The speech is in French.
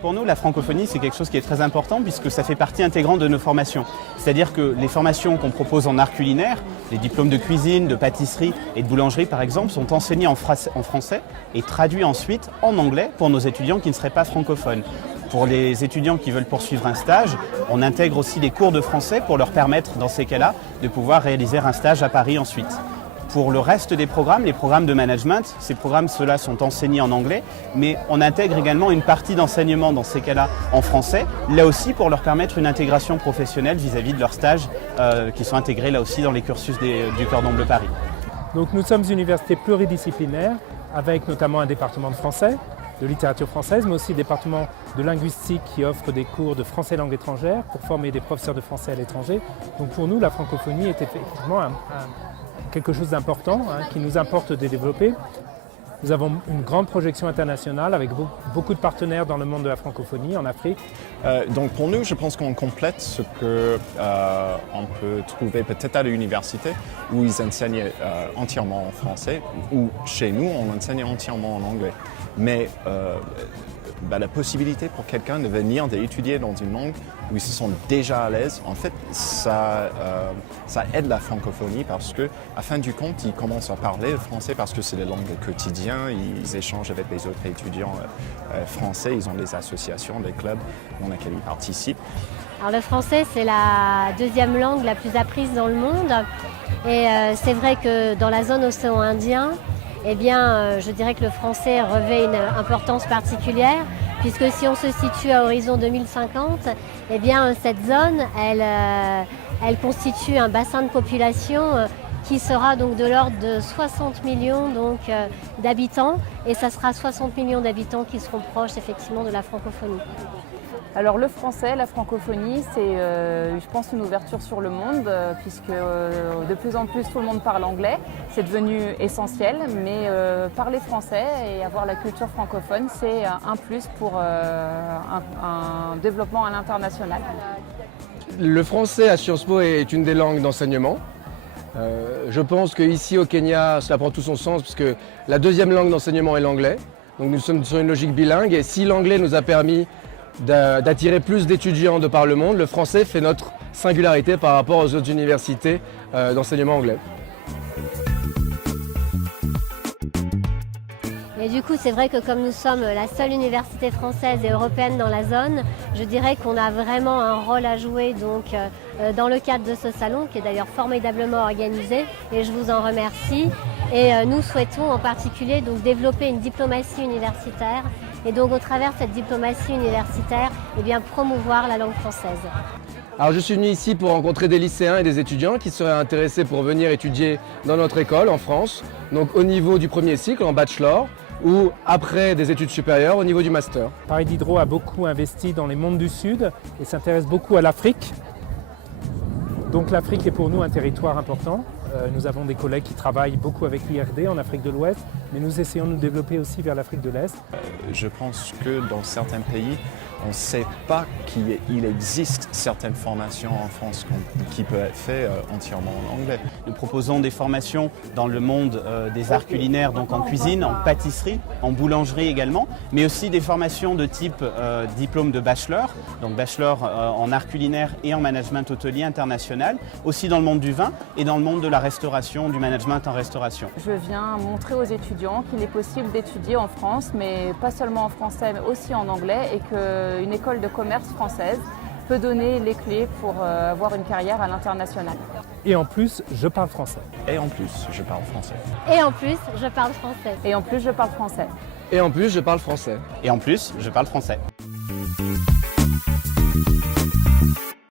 Pour nous, la francophonie, c'est quelque chose qui est très important puisque ça fait partie intégrante de nos formations. C'est-à-dire que les formations qu'on propose en art culinaire, les diplômes de cuisine, de pâtisserie et de boulangerie par exemple, sont enseignés en français et traduits ensuite en anglais pour nos étudiants qui ne seraient pas francophones. Pour les étudiants qui veulent poursuivre un stage, on intègre aussi des cours de français pour leur permettre, dans ces cas-là, de pouvoir réaliser un stage à Paris ensuite. Pour le reste des programmes, les programmes de management, ces programmes, ceux-là sont enseignés en anglais, mais on intègre également une partie d'enseignement dans ces cas-là en français, là aussi pour leur permettre une intégration professionnelle vis-à-vis de leurs stages qui sont intégrés là aussi dans les cursus du Cordon Bleu Paris. Donc nous sommes une université pluridisciplinaire avec notamment un département de français, de littérature française, mais aussi un département de linguistique qui offre des cours de français langue étrangère pour former des professeurs de français à l'étranger. Donc pour nous, la francophonie est effectivement quelque chose d'important qui nous importe de développer. Nous avons une grande projection internationale avec beaucoup de partenaires dans le monde de la francophonie, en Afrique. Donc pour nous, je pense qu'on complète ce qu'on peut trouver peut-être à l'université où ils enseignent entièrement en français, ou chez nous, on enseigne entièrement en anglais. Mais la possibilité pour quelqu'un de venir d'étudier dans une langue où ils se sont déjà à l'aise, en fait, ça aide la francophonie parce que, à fin du compte, ils commencent à parler le français parce que c'est la langue du quotidien. Ils échangent avec les autres étudiants français. Ils ont des associations, des clubs dans lesquels ils participent. Alors le français, c'est la deuxième langue la plus apprise dans le monde. Et c'est vrai que dans la zone océan Indien, eh bien, je dirais que le français revêt une importance particulière, puisque si on se situe à horizon 2050, eh bien, cette zone, elle constitue un bassin de population qui sera donc de l'ordre de 60 millions d'habitants, et ça sera 60 millions d'habitants qui seront proches effectivement de la francophonie. Alors le français, la francophonie, c'est je pense une ouverture sur le monde puisque de plus en plus tout le monde parle anglais. C'est devenu essentiel, mais parler français et avoir la culture francophone, c'est un plus pour un développement à l'international. Le français à Sciences Po est une des langues d'enseignement. Je pense qu'ici au Kenya, cela prend tout son sens puisque la deuxième langue d'enseignement est l'anglais. Donc nous sommes sur une logique bilingue et si l'anglais nous a permis d'attirer plus d'étudiants de par le monde, le français fait notre singularité par rapport aux autres universités d'enseignement anglais. Et du coup, c'est vrai que comme nous sommes la seule université française et européenne dans la zone, je dirais qu'on a vraiment un rôle à jouer dans le cadre de ce salon, qui est d'ailleurs formidablement organisé, et je vous en remercie. Et nous souhaitons en particulier développer une diplomatie universitaire, et donc au travers de cette diplomatie universitaire, eh bien, promouvoir la langue française. Alors je suis venu ici pour rencontrer des lycéens et des étudiants qui seraient intéressés pour venir étudier dans notre école en France, donc au niveau du premier cycle, en bachelor, ou après des études supérieures au niveau du master. Paris Diderot a beaucoup investi dans les mondes du Sud et s'intéresse beaucoup à l'Afrique. Donc l'Afrique est pour nous un territoire important. Nous avons des collègues qui travaillent beaucoup avec l'IRD en Afrique de l'Ouest, mais nous essayons de nous développer aussi vers l'Afrique de l'Est. Je pense que dans certains pays, on ne sait pas qu'il existe certaines formations en France qui peuvent être faites entièrement en anglais. Nous proposons des formations dans le monde des arts culinaires, donc en cuisine, en pâtisserie, en boulangerie également, mais aussi des formations de type diplôme de bachelor, donc bachelor en art culinaire et en management hôtelier international, aussi dans le monde du vin et dans le monde de la restauration, du management en restauration. Je viens montrer aux étudiants qu'il est possible d'étudier en France, mais pas seulement en français, mais aussi en anglais, et qu'une école de commerce française peut donner les clés pour avoir une carrière à l'international. Et en plus, je parle français. Et en plus, je parle français. Et en plus, je parle français. Et en plus, je parle français. Et en plus, je parle français. Et en plus, je parle français.